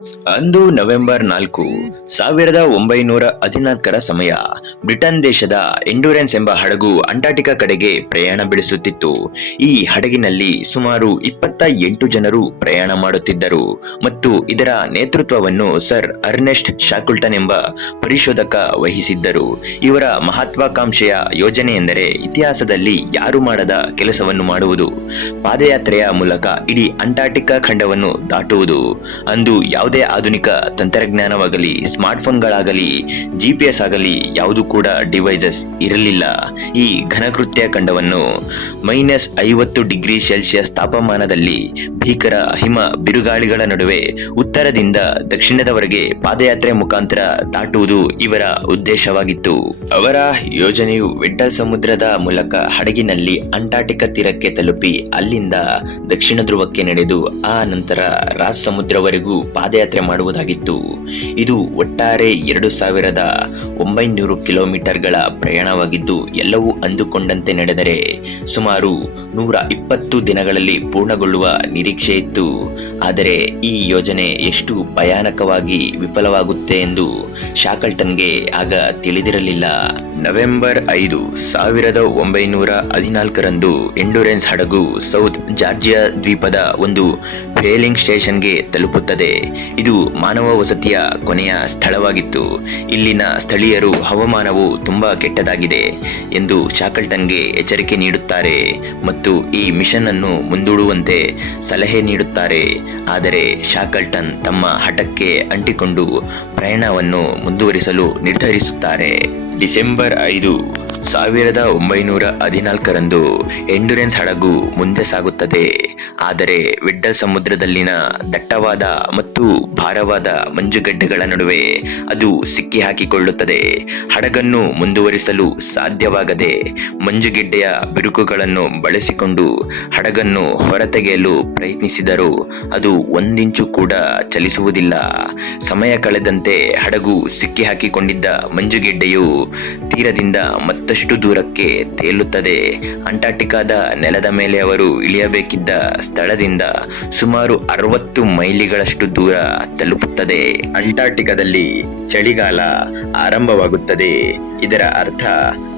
ಅಂದು ನವೆಂಬರ್ 4, 1914ರ ಸಮಯ. ಬ್ರಿಟನ್ ದೇಶದ ಎಂಡೂರೆನ್ಸ್ ಎಂಬ ಹಡಗು ಅಂಟಾರ್ಟಿಕಾ ಕಡೆಗೆ ಪ್ರಯಾಣ ಬೆಳೆಸುತ್ತಿತ್ತು. ಈ ಹಡಗಿನಲ್ಲಿ ಸುಮಾರು 28 ಜನರು ಪ್ರಯಾಣ ಮಾಡುತ್ತಿದ್ದರು ಮತ್ತು ಇದರ ನೇತೃತ್ವವನ್ನು ಸರ್ ಅರ್ನೆಸ್ಟ್ ಶಾಕಲ್ಟನ್ ಎಂಬ ಪರಿಶೋಧಕ ವಹಿಸಿದ್ದರು. ಇವರ ಮಹತ್ವಾಕಾಂಕ್ಷೆಯ ಯೋಜನೆ ಎಂದರೆ ಇತಿಹಾಸದಲ್ಲಿ ಯಾರು ಮಾಡದ ಕೆಲಸವನ್ನು ಮಾಡುವುದು, ಪಾದಯಾತ್ರೆಯ ಮೂಲಕ ಇಡೀ ಅಂಟಾರ್ಟಿಕಾ ಖಂಡವನ್ನು ದಾಟುವುದು. ಅಂದು ಯಾವುದೇ ಆಧುನಿಕ ತಂತ್ರಜ್ಞಾನವಾಗಲಿ, ಸ್ಮಾರ್ಟ್ಫೋನ್ಗಳಾಗಲಿ, GPS ಆಗಲಿ ಯಾವುದು ಕೂಡ ಡಿವೈಸಸ್ ಇರಲಿಲ್ಲ. ಈ ಘನಕೃತ್ಯ ಖಂಡವನ್ನು -50°C ತಾಪಮಾನದಲ್ಲಿ ಭೀಕರ ಹಿಮ ಬಿರುಗಾಳಿಗಳ ನಡುವೆ ಉತ್ತರದಿಂದ ದಕ್ಷಿಣದವರೆಗೆ ಪಾದಯಾತ್ರೆ ಮುಖಾಂತರ ದಾಟುವುದು ಇವರ ಉದ್ದೇಶವಾಗಿತ್ತು. ಅವರ ಯೋಜನೆಯು ವೆಡ್ಡಲ್ ಸಮುದ್ರದ ಮೂಲಕ ಹಡಗಿನಲ್ಲಿ ಅಂಟಾರ್ಟಿಕಾ ತೀರಕ್ಕೆ ತಲುಪಿ ಅಲ್ಲಿಂದ ದಕ್ಷಿಣ ಧ್ರುವಕ್ಕೆ ನಡೆದು ಆ ನಂತರ ರಾಸ್ ಸಮುದ್ರವರೆಗೂ ಪಾದಯಾತ್ರೆ ಮಾಡುವುದಾಗಿತ್ತು. ಇದು ಒಟ್ಟಾರೆ 2900 ಕಿಲೋಮೀಟರ್ಗಳ ಪ್ರಯಾಣವಾಗಿದ್ದು, ಎಲ್ಲವೂ ಅಂದುಕೊಂಡಂತೆ ನಡೆದರೆ ಸುಮಾರು 120 ದಿನಗಳಲ್ಲಿ ಪೂರ್ಣಗೊಳ್ಳುವ ನಿರೀಕ್ಷೆ ಇತ್ತು. ಆದರೆ ಈ ಯೋಜನೆ ಎಷ್ಟು ಭಯಾನಕವಾಗಿ ವಿಫಲವಾಗುತ್ತೆ ಎಂದು ಶಾಕಲ್ಟನ್ಗೆ ಆಗ ತಿಳಿದಿರಲಿಲ್ಲ. ನವೆಂಬರ್ 5, 1914ರಂದು ಎಂಡೂರೆನ್ಸ್ ಹಡಗು ಸೌತ್ ಜಾರ್ಜಿಯಾ ದ್ವೀಪದ ಒಂದು ವ್ಹೇಲಿಂಗ್ ಸ್ಟೇಷನ್ಗೆ ತಲುಪುತ್ತದೆ. ಇದು ಮಾನವ ವಸತಿಯ ಕೊನೆಯ ಸ್ಥಳವಾಗಿತ್ತು. ಇಲ್ಲಿನ ಸ್ಥಳೀಯರು ಹವಾಮಾನವು ತುಂಬಾ ಕೆಟ್ಟದಾಗಿದೆ ಎಂದು ಶಾಕಲ್ಟನ್ಗೆ ಎಚ್ಚರಿಕೆ ನೀಡುತ್ತಾರೆ ಮತ್ತು ಈ ಮಿಷನ್ ಅನ್ನು ಮುಂದೂಡುವಂತೆ ಸಲಹೆ ನೀಡುತ್ತಾರೆ. ಆದರೆ ಶಾಕಲ್ಟನ್ ತಮ್ಮ ಹಠಕ್ಕೆ ಅಂಟಿಕೊಂಡು ಪ್ರಯಾಣವನ್ನು ಮುಂದುವರಿಸಲು ನಿರ್ಧರಿಸುತ್ತಾರೆ. ಡಿಸೆಂಬರ್ 5, 1914ರಂದು ಎಂಡೂರೆನ್ಸ್ ಹಡಗು ಮುಂದೆ ಸಾಗುತ್ತದೆ. ಆದರೆ ವೆಡ್ಡಲ್ ಸಮುದ್ರದಲ್ಲಿನ ದಟ್ಟವಾದ ಮತ್ತು ಭಾರವಾದ ಮಂಜುಗಡ್ಡೆಗಳ ನಡುವೆ ಅದು ಸಿಕ್ಕಿ ಹಾಕಿಕೊಳ್ಳುತ್ತದೆ. ಹಡಗನ್ನು ಮುಂದುವರಿಸಲು ಸಾಧ್ಯವಾಗದೆ ಮಂಜುಗೆಡ್ಡೆಯ ಬಿರುಕುಗಳನ್ನು ಬಳಸಿಕೊಂಡು ಹಡಗನ್ನು ಹೊರತೆಗೆಯಲು ಪ್ರಯತ್ನಿಸಿದರೂ ಅದು ಒಂದಿಂಚು ಕೂಡ ಚಲಿಸುವುದಿಲ್ಲ. ಸಮಯ ಕಳೆದಂತೆ ಹಡಗು ಸಿಕ್ಕಿ ಹಾಕಿಕೊಂಡಿದ್ದ ಮಂಜುಗೆಡ್ಡೆಯು ತೀರದಿಂದ ಮತ್ತಷ್ಟು ದೂರಕ್ಕೆ ತೇಲುತ್ತದೆ. ಅಂಟಾರ್ಟಿಕಾದ ನೆಲದ ಮೇಲೆ ಅವರು ಇಳಿಯಬೇಕಿದ್ದ ಸ್ಥಳದಿಂದ ಸುಮಾರು 60 ಮೈಲಿಗಳಷ್ಟು ದೂರ ತಲುಪುತ್ತದೆ. ಅಂಟಾರ್ಟಿಕಾದಲ್ಲಿ ಚಳಿಗಾಲ ಆರಂಭವಾಗುತ್ತದೆ. ಇದರ ಅರ್ಥ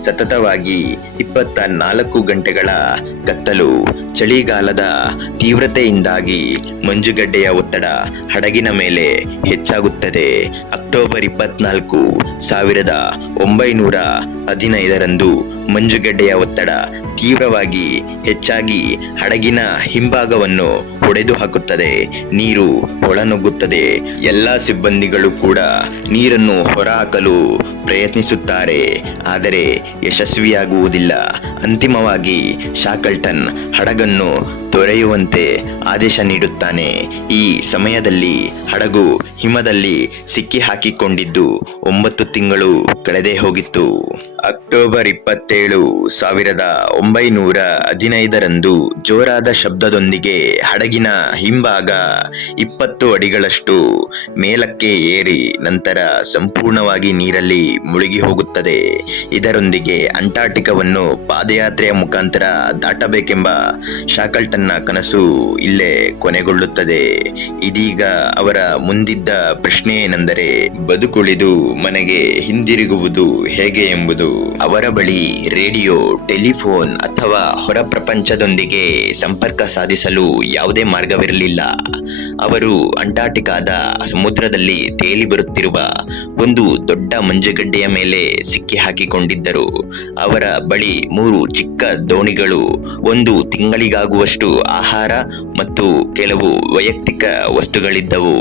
ಸತತವಾಗಿ 24 ಗಂಟೆಗಳ ಕತ್ತಲು. ಚಳಿಗಾಲದ ತೀವ್ರತೆಯಿಂದಾಗಿ ಮಂಜುಗಡ್ಡೆಯ ಒತ್ತಡ ಹಡಗಿನ ಮೇಲೆ ಹೆಚ್ಚಾಗುತ್ತದೆ. ಅಕ್ಟೋಬರ್ 24, 1915ರಂದು ಮಂಜುಗಡ್ಡೆಯ ಒತ್ತಡ ತೀವ್ರವಾಗಿ ಹೆಚ್ಚಾಗಿ ಹಡಗಿನ ಹಿಂಭಾಗವನ್ನು ಹೊಡೆದು ಹಾಕುತ್ತದೆ. ನೀರು ಒಳನುಗ್ಗುತ್ತದೆ. ಎಲ್ಲಾ ಸಿಬ್ಬಂದಿಗಳು ಕೂಡ ನೀರನ್ನು ಹೊರಹಾಕಲು ಪ್ರಯತ್ನಿಸುತ್ತಾರೆ, ಆದರೆ ಯಶಸ್ವಿಯಾಗುವುದಿಲ್ಲ. ಅಂತಿಮವಾಗಿ ಶಾಕಲ್ಟನ್ ಹಡಗನ್ನು ತೊರೆಯುವಂತೆ ಆದೇಶ ನೀಡುತ್ತಾನೆ. ಈ ಸಮಯದಲ್ಲಿ ಹಡಗು ಹಿಮದಲ್ಲಿ ಸಿಕ್ಕಿ ಹಾಕಿಕೊಂಡಿದ್ದು 9 ತಿಂಗಳು ಕಳೆದೇ ಹೋಗಿತ್ತು. ಅಕ್ಟೋಬರ್ 27, 1915ರಂದು ಜೋರಾದ ಶಬ್ದದೊಂದಿಗೆ ಹಡಗಿನ ಹಿಂಭಾಗ 20 ಅಡಿಗಳಷ್ಟು ಮೇಲಕ್ಕೆ ಏರಿ ನಂತರ ಸಂಪೂರ್ಣವಾಗಿ ನೀರಲ್ಲಿ ಮುಳುಗಿ ಹೋಗುತ್ತದೆ. ಇದರೊಂದಿಗೆ ಅಂಟಾರ್ಟಿಕಾವನ್ನು ಪಾದಯಾತ್ರೆಯ ಮುಖಾಂತರ ದಾಟಬೇಕೆಂಬ ಶಾಕಲ್ಟನ್ನ ಕನಸು ಇಲ್ಲೇ ಕೊನೆಗೊಳ್ಳುತ್ತದೆ. ಇದೀಗ ಅವರ ಮುಂದಿದ್ದ ಪ್ರಶ್ನೆ ಏನೆಂದರೆ, ಬದುಕುಳಿದು ಮನೆಗೆ ಹಿಂದಿರುಗುವುದು ಹೇಗೆ ಎಂಬುದು. ಅವರ ಬಳಿ ರೇಡಿಯೋ, ಟೆಲಿಫೋನ್ ಅಥವಾ ಹೊರ ಪ್ರಪಂಚದೊಂದಿಗೆ ಸಂಪರ್ಕ ಸಾಧಿಸಲು ಯಾವುದೇ ಮಾರ್ಗವಿರಲಿಲ್ಲ. ಅವರು ಅಂಟಾರ್ಟಿಕಾದ ಸಮುದ್ರದಲ್ಲಿ ತೇಲಿ ಬರುತ್ತಿರುವ ಒಂದು ದೊಡ್ಡ ಮಂಜುಗಡ್ಡೆಯ ಮೇಲೆ ಸಿಕ್ಕಿ ಹಾಕಿಕೊಂಡಿದ್ದರು. ಅವರ ಬಳಿ 3 ಚಿಕ್ಕ ದೋಣಿಗಳು, 1 ತಿಂಗಳಿಗಾಗುವಷ್ಟು ಆಹಾರ ಮತ್ತು ಕೆಲವು ವೈಯಕ್ತಿಕ ವಸ್ತುಗಳಿದ್ದವು.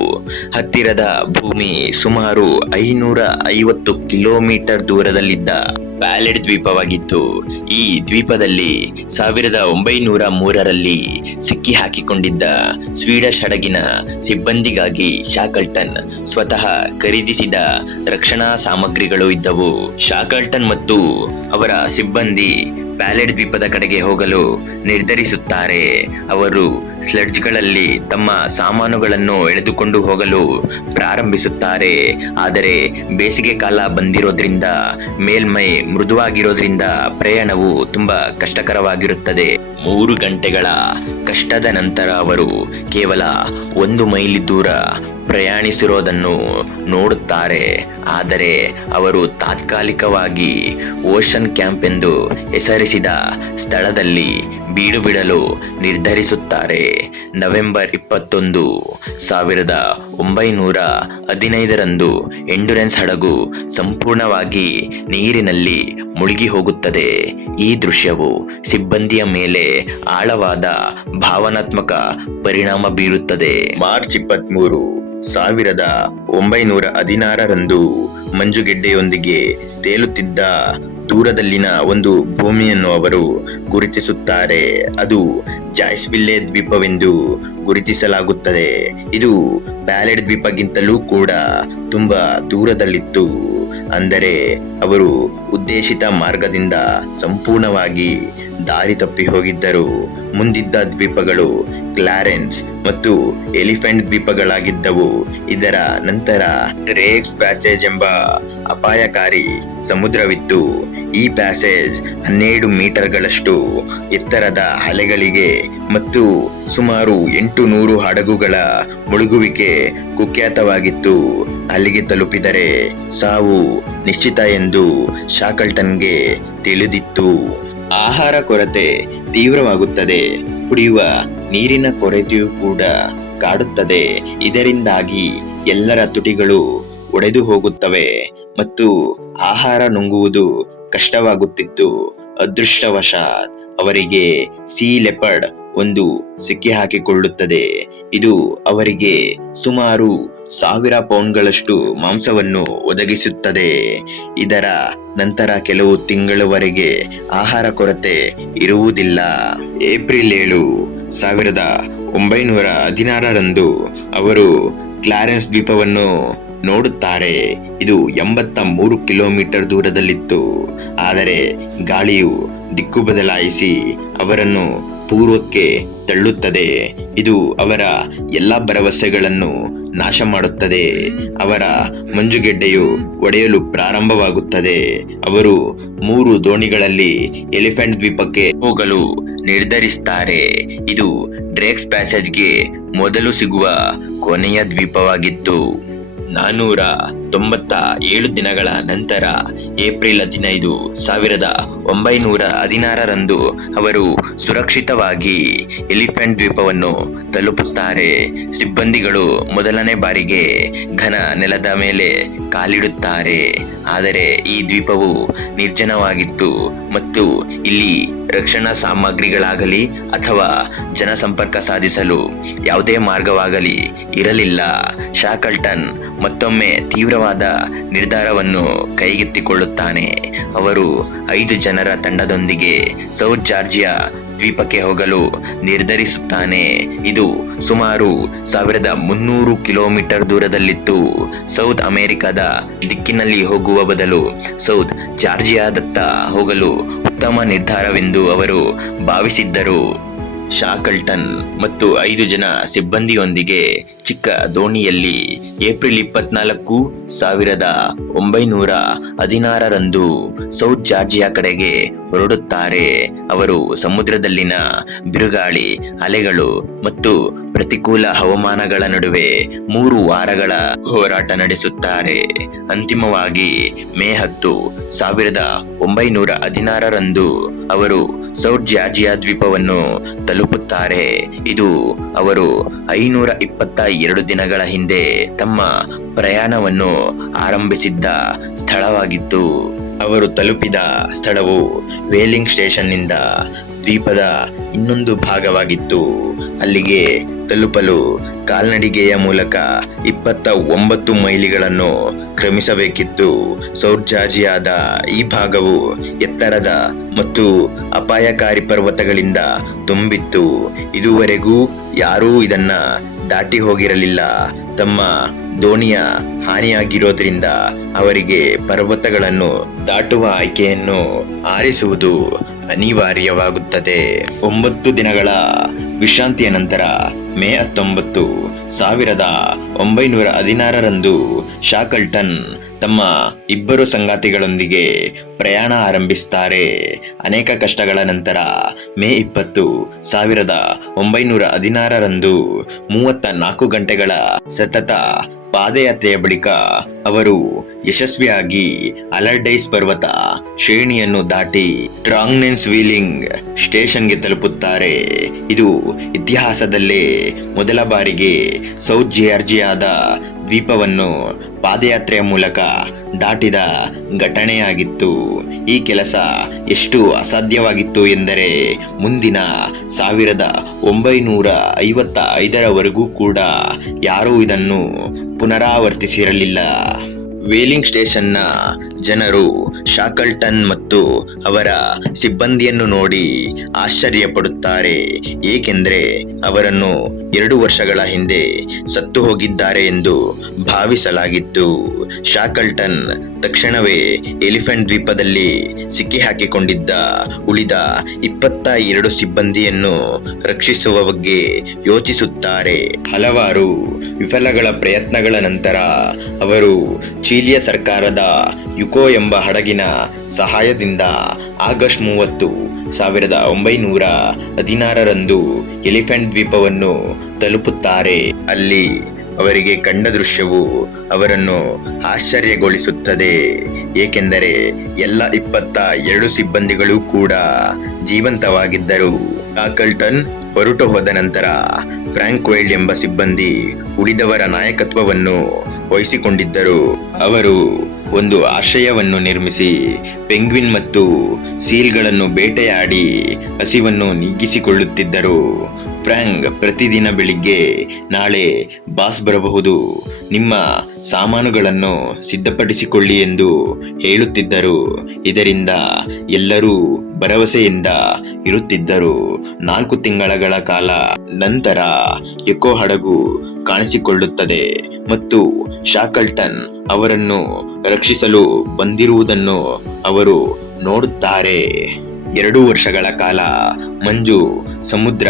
ಹತ್ತಿರದ ಭೂಮಿ ಸುಮಾರು 550 ಕಿಲೋಮೀಟರ್ ದೂರದಲ್ಲಿದ್ದ ಪ್ಯಾಲೆಟ್ ದ್ವೀಪವಾಗಿತ್ತು. ಈ ದ್ವೀಪದಲ್ಲಿ 1903ರಲ್ಲಿ ಸಿಕ್ಕಿ ಹಾಕಿಕೊಂಡಿದ್ದ ಸ್ವೀಡಿಷ್ ಹಡಗಿನ ಸಿಬ್ಬಂದಿಗಾಗಿ ಶಾಕಲ್ಟನ್ ಸ್ವತಃ ಖರೀದಿಸಿದ ರಕ್ಷಣಾ ಸಾಮಗ್ರಿಗಳು ಇದ್ದವು. ಶಾಕಲ್ಟನ್ ಮತ್ತು ಅವರ ಸಿಬ್ಬಂದಿ ಪ್ಯಾಲೆಟ್ ದ್ವೀಪದ ಕಡೆಗೆ ಹೋಗಲು ನಿರ್ಧರಿಸುತ್ತಾರೆ. ಅವರು ಸ್ಲೆಡ್ಜ್ಗಳಲ್ಲಿ ತಮ್ಮ ಸಾಮಾನುಗಳನ್ನು ಎಳೆದುಕೊಂಡು ಹೋಗಲು ಪ್ರಾರಂಭಿಸುತ್ತಾರೆ. ಆದರೆ ಬೇಸಿಗೆ ಕಾಲ ಬಂದಿರೋದ್ರಿಂದ ಮೇಲ್ಮೈ ಮೃದುವಾಗಿರೋದ್ರಿಂದ ಪ್ರಯಾಣವು ತುಂಬಾ ಕಷ್ಟಕರವಾಗಿರುತ್ತದೆ. 3 ಗಂಟೆಗಳ ಕಷ್ಟದ ನಂತರ ಅವರು ಕೇವಲ 1 ಮೈಲಿ ದೂರ ಪ್ರಯಾಣಿಸಿರೋದನ್ನು ನೋಡುತ್ತಾರೆ. ಆದರೆ ಅವರು ತಾತ್ಕಾಲಿಕವಾಗಿ ಓಷನ್ ಕ್ಯಾಂಪ್ ಎಂದು ಹೆಸರಿಸಿದ ಸ್ಥಳದಲ್ಲಿ ಬೀಡು ಬಿಡಲು ನಿರ್ಧರಿಸುತ್ತಾರೆ. ನವೆಂಬರ್ 21, 1915ರಂದು ಎಂಡ್ಯೂರೆನ್ಸ್ ಹಡಗು ಸಂಪೂರ್ಣವಾಗಿ ನೀರಿನಲ್ಲಿ ಮುಳುಗಿ ಹೋಗುತ್ತದೆ. ಈ ದೃಶ್ಯವು ಸಿಬ್ಬಂದಿಯ ಮೇಲೆ ಆಳವಾದ ಭಾವನಾತ್ಮಕ ಪರಿಣಾಮ ಬೀರುತ್ತದೆ. ಮಾರ್ಚ್ 23, 1916ರಂದು ಮಂಜುಗೆಡ್ಡೆಯೊಂದಿಗೆ ತೇಲುತ್ತಿದ್ದ ದೂರದಲ್ಲಿನ ಒಂದು ಭೂಮಿಯನ್ನು ಅವರು ಗುರುತಿಸುತ್ತಾರೆ. ಅದು ಜಾಯ್ಸ್ವಿಲ್ಲೆ ದ್ವೀಪವೆಂದು ಗುರುತಿಸಲಾಗುತ್ತದೆ. ಇದು ಪ್ಯಾಲೆಟ್ ದ್ವೀಪಗಿಂತಲೂ ಕೂಡ ತುಂಬಾ ದೂರದಲ್ಲಿತ್ತು. ಅಂದರೆ ಅವರು ಉದ್ದೇಶಿತ ಮಾರ್ಗದಿಂದ ಸಂಪೂರ್ಣವಾಗಿ ದಾರಿ ತಪ್ಪಿ ಹೋಗಿದ್ದರು. ಮುಂದಿದ್ದ ದ್ವೀಪಗಳು ಕ್ಲಾರೆನ್ಸ್ ಮತ್ತು ಎಲಿಫೆಂಟ್ ದ್ವೀಪಗಳಾಗಿದ್ದವು. ಇದರ ನಂತರ ಡ್ರೇಕ್ಸ್ ಪ್ಯಾಸೇಜ್ ಎಂಬ ಅಪಾಯಕಾರಿ ಸಮುದ್ರವಿತ್ತು. ಈ ಪ್ಯಾಸೇಜ್ 12 ಮೀಟರ್ಗಳಷ್ಟು ಎತ್ತರದ ಅಲೆಗಳಿಗೆ ಮತ್ತು ಸುಮಾರು 800 ಹಡಗುಗಳ ಮುಳುಗುವಿಕೆ ಕುಖ್ಯಾತವಾಗಿತ್ತು. ಅಲ್ಲಿಗೆ ತಲುಪಿದರೆ ಸಾವು ನಿಶ್ಚಿತ ಎಂದು ಶಾಕಲ್ಟನ್ಗೆ ತಿಳಿದಿತ್ತು. ಆಹಾರ ಕೊರತೆ ತೀವ್ರವಾಗುತ್ತದೆ. ಕುಡಿಯುವ ನೀರಿನ ಕೊರತೆಯೂ ಕೂಡ ಕಾಡುತ್ತದೆ. ಇದರಿಂದಾಗಿ ಎಲ್ಲರ ತುಟಿಗಳು ಒಡೆದು ಹೋಗುತ್ತವೆ ಮತ್ತು ಆಹಾರ ನುಂಗುವುದು ಕಷ್ಟವಾಗುತ್ತಿತ್ತು. ಅದೃಷ್ಟವಶಾತ್ ಅವರಿಗೆ ಸೀ ಲೆಪರ್ಡ್ ಒಂದು ಸಿಕ್ಕಿಹಾಕಿಕೊಳ್ಳುತ್ತದೆ. ಇದು ಅವರಿಗೆ ಸುಮಾರು 1000 ಪೌಂಡ್ಗಳಷ್ಟು ಮಾಂಸವನ್ನು ಒದಗಿಸುತ್ತದೆ. ಇದರ ನಂತರ ಕೆಲವು ತಿಂಗಳವರೆಗೆ ಆಹಾರ ಕೊರತೆ ಇರುವುದಿಲ್ಲ. ಏಪ್ರಿಲ್ 7, 1916ರಂದು ಅವರು ಕ್ಲಾರೆನ್ಸ್ ದ್ವೀಪವನ್ನು ನೋಡುತ್ತಾರೆ. ಇದು 83 ಕಿಲೋಮೀಟರ್ ದೂರದಲ್ಲಿತ್ತು. ಆದರೆ ಗಾಳಿಯು ದಿಕ್ಕು ಬದಲಾಯಿಸಿ ಅವರನ್ನು ಪೂರ್ವಕ್ಕೆ ತಳ್ಳುತ್ತದೆ. ಇದು ಅವರ ಎಲ್ಲ ಭರವಸೆಗಳನ್ನು ನಾಶ ಮಾಡುತ್ತದೆ. ಅವರ ಮಂಜುಗೆಡ್ಡೆಯು ಒಡೆಯಲು ಪ್ರಾರಂಭವಾಗುತ್ತದೆ. ಅವರು 3 ದೋಣಿಗಳಲ್ಲಿ ಎಲಿಫೆಂಟ್ ದ್ವೀಪಕ್ಕೆ ಹೋಗಲು ನಿರ್ಧರಿಸುತ್ತಾರೆ. ಇದು ಡ್ರೇಕ್ಸ್ ಪ್ಯಾಸೇಜ್ಗೆ ಮೊದಲು ಸಿಗುವ ಕೊನೆಯ ದ್ವೀಪವಾಗಿತ್ತು. 497 ದಿನಗಳ ನಂತರ ಏಪ್ರಿಲ್ 15, 1916ರಂದು ಅವರು ಸುರಕ್ಷಿತವಾಗಿ ಎಲಿಫೆಂಟ್ ದ್ವೀಪವನ್ನು ತಲುಪುತ್ತಾರೆ. ಸಿಬ್ಬಂದಿಗಳು ಮೊದಲನೇ ಬಾರಿಗೆ ಘನ ನೆಲದ ಮೇಲೆ ಕಾಲಿಡುತ್ತಾರೆ. ಆದರೆ ಈ ದ್ವೀಪವು ನಿರ್ಜನವಾಗಿತ್ತು ಮತ್ತು ಇಲ್ಲಿ ರಕ್ಷಣಾ ಸಾಮಗ್ರಿಗಳಾಗಲಿ ಅಥವಾ ಜನಸಂಪರ್ಕ ಸಾಧಿಸಲು ಯಾವುದೇ ಮಾರ್ಗವಾಗಲಿ ಇರಲಿಲ್ಲ. ಶಾಕಲ್ಟನ್ ಮತ್ತೊಮ್ಮೆ ತೀವ್ರವಾದ ನಿರ್ಧಾರವನ್ನು ಕೈಗೆತ್ತಿಕೊಳ್ಳುತ್ತಾನೆ. ಅವರು 5 ಜನರ ತಂಡದೊಂದಿಗೆ ಸೌತ್ ಜಾರ್ಜಿಯಾ ದ್ವೀಪಕ್ಕೆ ಹೋಗಲು ನಿರ್ಧರಿಸುತ್ತಾನೆ. ಇದು ಸುಮಾರು 1300 ಕಿಲೋಮೀಟರ್ ದೂರದಲ್ಲಿತ್ತು. ಸೌತ್ ಅಮೆರಿಕದ ದಿಕ್ಕಿನಲ್ಲಿ ಹೋಗುವ ಬದಲು ಸೌತ್ ಜಾರ್ಜಿಯಾದತ್ತ ಹೋಗಲು ಉತ್ತಮ ನಿರ್ಧಾರವೆಂದು ಅವರು ಭಾವಿಸಿದ್ದರು. ಶಾಕಲ್ಟನ್ ಮತ್ತು 5 ಜನ ಸಿಬ್ಬಂದಿಯೊಂದಿಗೆ ಚಿಕ್ಕ ದೋಣಿಯಲ್ಲಿ ಏಪ್ರಿಲ್ 24, 1916ರಂದು ಸೌತ್ ಜಾರ್ಜಿಯಾ ಕಡೆಗೆ ಹೊರಡುತ್ತಾರೆ. ಅವರು ಸಮುದ್ರದಲ್ಲಿನ ಬಿರುಗಾಳಿ, ಅಲೆಗಳು ಮತ್ತು ಪ್ರತಿಕೂಲ ಹವಾಮಾನಗಳ ನಡುವೆ 3 ವಾರಗಳ ಹೋರಾಟ ನಡೆಸುತ್ತಾರೆ. ಅಂತಿಮವಾಗಿ ಮೇ 10, 1916ರಂದು ಅವರು ಸೌತ್ ಜಾರ್ಜಿಯಾ ದ್ವೀಪವನ್ನು ತಲುಪುತ್ತಾರೆ. ಇದು ಅವರು 522 ದಿನಗಳ ಹಿಂದೆ ತಮ್ಮ ಪ್ರಯಾಣವನ್ನು ಆರಂಭಿಸಿದ್ದ ಸ್ಥಳವಾಗಿತ್ತು. ಅವರು ತಲುಪಿದ ಸ್ಥಳವು ವೇಲಿಂಗ್ ಸ್ಟೇಷನ್ನಿಂದ ದ್ವೀಪದ ಇನ್ನೊಂದು ಭಾಗವಾಗಿತ್ತು. ಅಲ್ಲಿಗೆ ತಲುಪಲು ಕಾಲ್ನಡಿಗೆಯ ಮೂಲಕ 29 ಮೈಲಿಗಳನ್ನು ಕ್ರಮಿಸಬೇಕಿತ್ತು. ಸೌತ್ ಜಾರ್ಜಿಯಾದ ಈ ಭಾಗವು ಎತ್ತರದ ಮತ್ತು ಅಪಾಯಕಾರಿ ಪರ್ವತಗಳಿಂದ ತುಂಬಿತ್ತು. ಇದುವರೆಗೂ ಯಾರೂ ಇದನ್ನ ದಾಟಿ ಹೋಗಿರಲಿಲ್ಲ. ತಮ್ಮ ದೋಣಿಯ ಹಾನಿಯಾಗಿರೋದ್ರಿಂದ ಅವರಿಗೆ ಪರ್ವತಗಳನ್ನು ದಾಟುವ ಆಯ್ಕೆಯನ್ನು ಆರಿಸುವುದು ಅನಿವಾರ್ಯವಾಗುತ್ತದೆ. 9 ದಿನಗಳ ವಿಶ್ರಾಂತಿಯ ನಂತರ ಮೇ 19, 1916ರಂದು ಶಾಕಲ್ಟನ್ ತಮ್ಮ ಇಬ್ಬರು ಸಂಗಾತಿಗಳೊಂದಿಗೆ ಪ್ರಯಾಣ ಆರಂಭಿಸುತ್ತಾರೆ. ಅನೇಕ ಕಷ್ಟಗಳ ನಂತರ ಮೇ 20, 1916ರಂದು 34 ಗಂಟೆಗಳ ಸತತ ಪಾದಯಾತ್ರೆಯ ಬಳಿಕ ಅವರು ಯಶಸ್ವಿಯಾಗಿ ಅಲರ್ಡೈಸ್ ಪರ್ವತ ಶ್ರೇಣಿಯನ್ನು ದಾಟಿ ಟ್ರಾಂಗ್ನೆಸ್ ವೀಲಿಂಗ್ ಸ್ಟೇಷನ್ಗೆ ತಲುಪುತ್ತಾರೆ. ಇದು ಇತಿಹಾಸದಲ್ಲೇ ಮೊದಲ ಬಾರಿಗೆ ಸೌತ್ ಜಾರ್ಜಿಯಾದ ದ್ವೀಪವನ್ನು ಪಾದಯಾತ್ರೆಯ ಮೂಲಕ ದಾಟಿದ ಘಟನೆಯಾಗಿತ್ತು. ಈ ಕೆಲಸ ಎಷ್ಟು ಅಸಾಧ್ಯವಾಗಿತ್ತು ಎಂದರೆ ಮುಂದಿನ 1955ರವರೆಗೂ ಕೂಡ ಯಾರೂ ಇದನ್ನು ಪುನರಾವರ್ತಿಸಿರಲಿಲ್ಲ. ವೇಲಿಂಗ್ ಸ್ಟೇಷನ್ನ ಜನರು ಶಾಕಲ್ಟನ್ ಮತ್ತು ಅವರ ಸಿಬ್ಬಂದಿಯನ್ನು ನೋಡಿ ಆಶ್ಚರ್ಯ ಪಡುತ್ತಾರೆ, ಏಕೆಂದರೆ ಅವರನ್ನು 2 ವರ್ಷಗಳ ಹಿಂದೆ ಸತ್ತು ಹೋಗಿದ್ದಾರೆ ಎಂದು ಭಾವಿಸಲಾಗಿತ್ತು. ಶಾಕಲ್ಟನ್ ತಕ್ಷಣವೇ ಎಲಿಫೆಂಟ್ ದ್ವೀಪದಲ್ಲಿ ಸಿಕ್ಕಿಹಾಕಿಕೊಂಡಿದ್ದ ಉಳಿದ 22 ಸಿಬ್ಬಂದಿಯನ್ನು ರಕ್ಷಿಸುವ ಬಗ್ಗೆ ಯೋಚಿಸುತ್ತಾರೆ. ಹಲವಾರು ವಿಫಲಗಳ ಪ್ರಯತ್ನಗಳ ನಂತರ ಅವರು ಚೀಲಿಯ ಸರ್ಕಾರದ ಯುಕೋ ಎಂಬ ಹಡಗಿನ ಸಹಾಯದಿಂದ ಆಗಸ್ಟ್ 30, 1916ರಂದು ಎಲಿಫೆಂಟ್ ದ್ವೀಪವನ್ನು ತಲುಪುತ್ತಾರೆ. ಅಲ್ಲಿ ಅವರಿಗೆ ಕಂಡ ದೃಶ್ಯವು ಅವರನ್ನು ಆಶ್ಚರ್ಯಗೊಳಿಸುತ್ತದೆ, ಏಕೆಂದರೆ ಎಲ್ಲ 22 ಸಿಬ್ಬಂದಿಗಳು ಕೂಡ ಜೀವಂತವಾಗಿದ್ದರು. ಶಾಕಲ್ಟನ್ ಹೊರಟು ಹೋದ ನಂತರ ಫ್ರಾಂಕ್ ವೈಲ್ಡ್ ಎಂಬ ಸಿಬ್ಬಂದಿ ಉಳಿದವರ ನಾಯಕತ್ವವನ್ನು ವಹಿಸಿಕೊಂಡಿದ್ದರು. ಅವರು ಒಂದು ಆಶ್ರಯವನ್ನು ನಿರ್ಮಿಸಿ ಪೆಂಗ್ವಿನ್ ಮತ್ತು ಸೀಲ್ಗಳನ್ನು ಬೇಟೆಯಾಡಿ ಹಸಿವನ್ನು ನೀಗಿಸಿಕೊಳ್ಳುತ್ತಿದ್ದರು. ಫ್ರಾಂಕ್ ಪ್ರತಿದಿನ ಬೆಳಿಗ್ಗೆ, ನಾಳೆ ಬಾಸ್ ಬರಬಹುದು, ನಿಮ್ಮ ಸಾಮಾನುಗಳನ್ನು ಸಿದ್ಧಪಡಿಸಿಕೊಳ್ಳಿ ಎಂದು ಹೇಳುತ್ತಿದ್ದರು. ಇದರಿಂದ ಎಲ್ಲರೂ ಭರವಸೆಯಿಂದ ಇರುತ್ತಿದ್ದರು. 4 ತಿಂಗಳ ಕಾಲ ನಂತರ ಎಕೋ ಹಡಗು ಕಾಣಿಸಿಕೊಳ್ಳುತ್ತದೆ ಮತ್ತು ಶಾಕಲ್ಟನ್ ಅವರನ್ನು ರಕ್ಷಿಸಲು ಬಂದಿರುವುದನ್ನು ಅವರು ನೋಡುತ್ತಾರೆ. 2 ವರ್ಷಗಳ ಕಾಲ ಮಂಜು, ಸಮುದ್ರ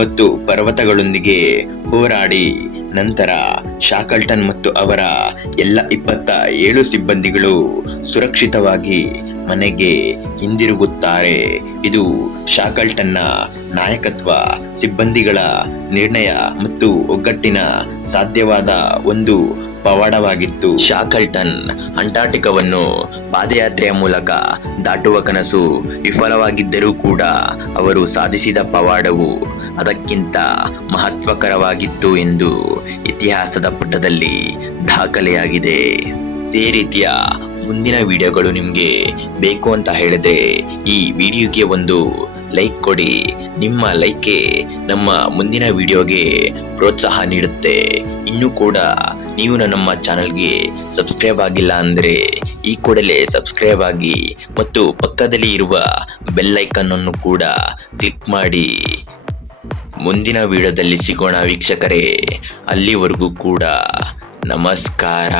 ಮತ್ತು ಪರ್ವತಗಳೊಂದಿಗೆ ಹೋರಾಡಿ ನಂತರ ಶಾಕಲ್ಟನ್ ಮತ್ತು ಅವರ ಎಲ್ಲ 27 ಸಿಬ್ಬಂದಿಗಳು ಸುರಕ್ಷಿತವಾಗಿ ಮನೆಗೆ ಹಿಂದಿರುಗುತ್ತಾರೆ. ಇದು ಶಾಕಲ್ಟನ್ನ ನಾಯಕತ್ವ, ಸಿಬ್ಬಂದಿಗಳ ನಿರ್ಣಯ ಮತ್ತು ಒಗ್ಗಟ್ಟಿನ ಸಾಧ್ಯವಾದ ಒಂದು ಪವಾಡವಾಗಿತ್ತು. ಶಾಕಲ್ಟನ್ ಅಂಟಾರ್ಟಿಕಾವನ್ನು ಪಾದಯಾತ್ರೆಯ ಮೂಲಕ ದಾಟುವ ಕನಸು ವಿಫಲವಾಗಿದ್ದರೂ ಕೂಡ ಅವರು ಸಾಧಿಸಿದ ಪವಾಡವು ಅದಕ್ಕಿಂತ ಮಹತ್ವಕರವಾಗಿತ್ತು ಎಂದು ಇತಿಹಾಸದ ಪುಟದಲ್ಲಿ ದಾಖಲೆಯಾಗಿದೆ. ಇದೇ ರೀತಿಯ ಮುಂದಿನ ವಿಡಿಯೋಗಳು ನಿಮಗೆ ಬೇಕು ಅಂತ ಹೇಳಿದ್ರೆ ಈ ವಿಡಿಯೋಗೆ ಒಂದು ಲೈಕ್ ಕೊಡಿ. ನಿಮ್ಮ ಲೈಕ್ ನಮ್ಮ ಮುಂದಿನ ವಿಡಿಯೋಗೆ ಪ್ರೋತ್ಸಾಹ ನೀಡುತ್ತೆ. ಇನ್ನೂ ಕೂಡ ನೀವು ನಮ್ಮ ಚಾನಲ್ಗೆ ಸಬ್ಸ್ಕ್ರೈಬ್ ಆಗಿಲ್ಲ ಅಂದರೆ ಈ ಕೂಡಲೇ ಸಬ್ಸ್ಕ್ರೈಬ್ ಆಗಿ ಮತ್ತು ಪಕ್ಕದಲ್ಲಿ ಇರುವ ಬೆಲ್ ಐಕಾನ್ ಅನ್ನು ಕೂಡ ಕ್ಲಿಕ್ ಮಾಡಿ. ಮುಂದಿನ ವಿಡಿಯೋದಲ್ಲಿ ಸಿಗೋಣ ವೀಕ್ಷಕರೇ. ಅಲ್ಲಿವರೆಗೂ ಕೂಡ ನಮಸ್ಕಾರ.